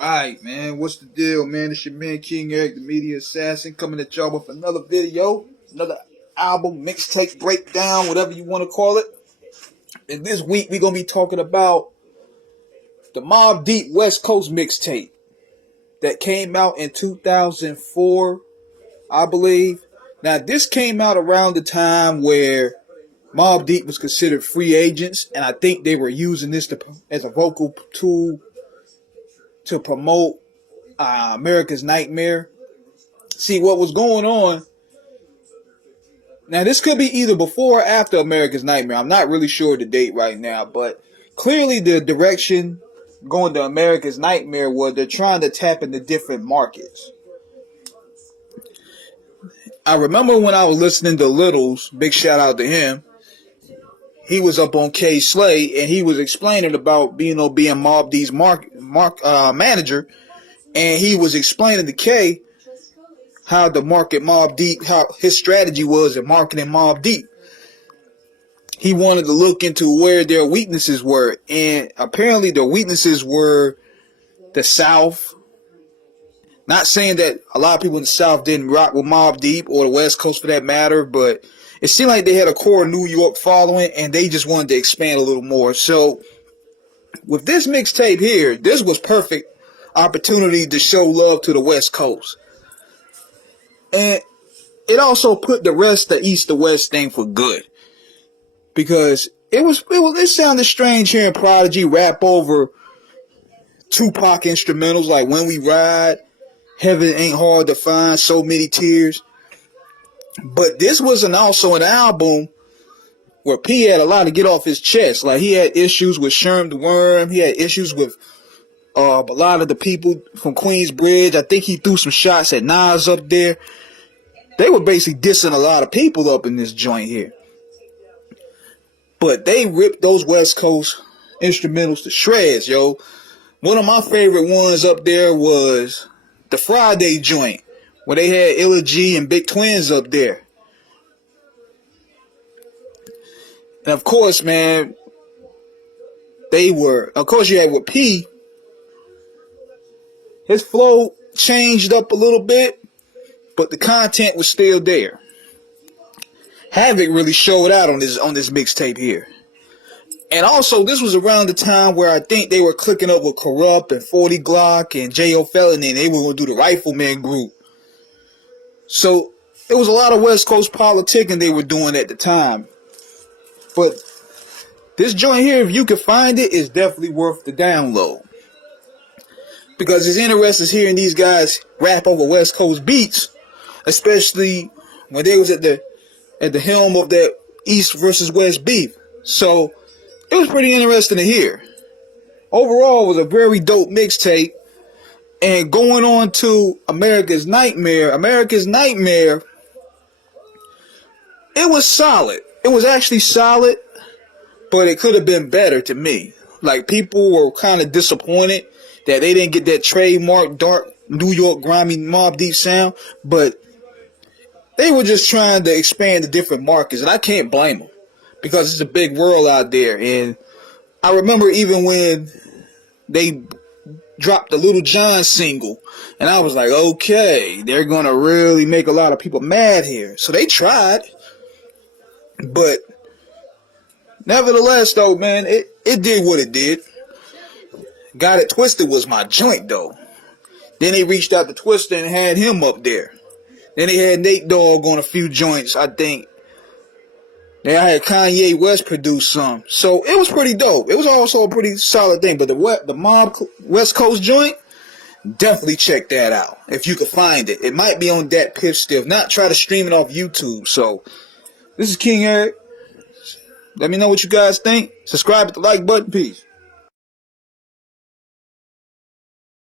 Alright, man, what's the deal, man? It's your man King Eric, the media assassin, coming at y'all with another video, another album, mixtape breakdown, whatever you want to call it. And this week, we're going to be talking about the Mobb Deep West Coast mixtape that came out in 2004, I believe. Now, this came out around the time where Mobb Deep was considered free agents, and I think they were using this as a vocal tool to promote Amerikaz Nightmare. See what was going on. Now, this could be either before or after Amerikaz Nightmare. I'm not really sure the date right now, but clearly the direction going to Amerikaz Nightmare was they're trying to tap into different markets. I remember when I was listening to Littles, big shout out to him. He was up on K Slay and he was explaining about being Mobb Deep's manager, and he was explaining to K how to market Mobb Deep, how his strategy was in marketing Mobb Deep. He wanted to look into where their weaknesses were, and apparently their weaknesses were the South. Not saying that a lot of people in the South didn't rock with Mobb Deep, or the West Coast for that matter, but it seemed like they had a core New York following, and they just wanted to expand a little more. So with this mixtape here, this was perfect opportunity to show love to the West Coast. And it also put the rest of the East to West thing for good. Because it sounded strange hearing Prodigy rap over Tupac instrumentals like When We Ride, Heaven Ain't Hard to Find, So Many Tears. But this was also an album where P had a lot to get off his chest. Like, he had issues with Sherm the Worm. He had issues with a lot of the people from Queensbridge. I think he threw some shots at Nas up there. They were basically dissing a lot of people up in this joint here. But they ripped those West Coast instrumentals to shreds, yo. One of my favorite ones up there was the Friday joint, where they had Illa G and Big Twins up there. And of course, man, of course you had with P. His flow changed up a little bit, but the content was still there. Havoc really showed out on this mixtape here. And also, this was around the time where I think they were clicking up with Corrupt and 40 Glock and J.O. Felony, and they were going to do the Rifleman group. So, there was a lot of West Coast politicking they were doing at the time. But this joint here, if you can find it, is definitely worth the download. Because it's interesting hearing these guys rap over West Coast beats, especially when they was at the helm of that East versus West beef. So, it was pretty interesting to hear. Overall, it was a very dope mixtape. And going on to Amerikaz Nightmare, it was solid. It was actually solid, but it could have been better to me. Like, people were kind of disappointed that they didn't get that trademark dark New York grimy Mobb Deep sound, but they were just trying to expand to different markets, and I can't blame them because it's a big world out there. And I remember even when they dropped the Little John single, and I was like, okay, they're going to really make a lot of people mad here. So they tried, but nevertheless, though, man, it did what it did. Got It Twisted was my joint, though. Then they reached out to Twister and had him up there. Then they had Nate Dogg on a few joints, I think. Then I had Kanye West produce some. So it was pretty dope. It was also a pretty solid thing. But the Mobb West Coast joint, definitely check that out if you can find it. It might be on that Piff still. If not, try to stream it off YouTube. So this is King Eric. Let me know what you guys think. Subscribe with the like button. Peace.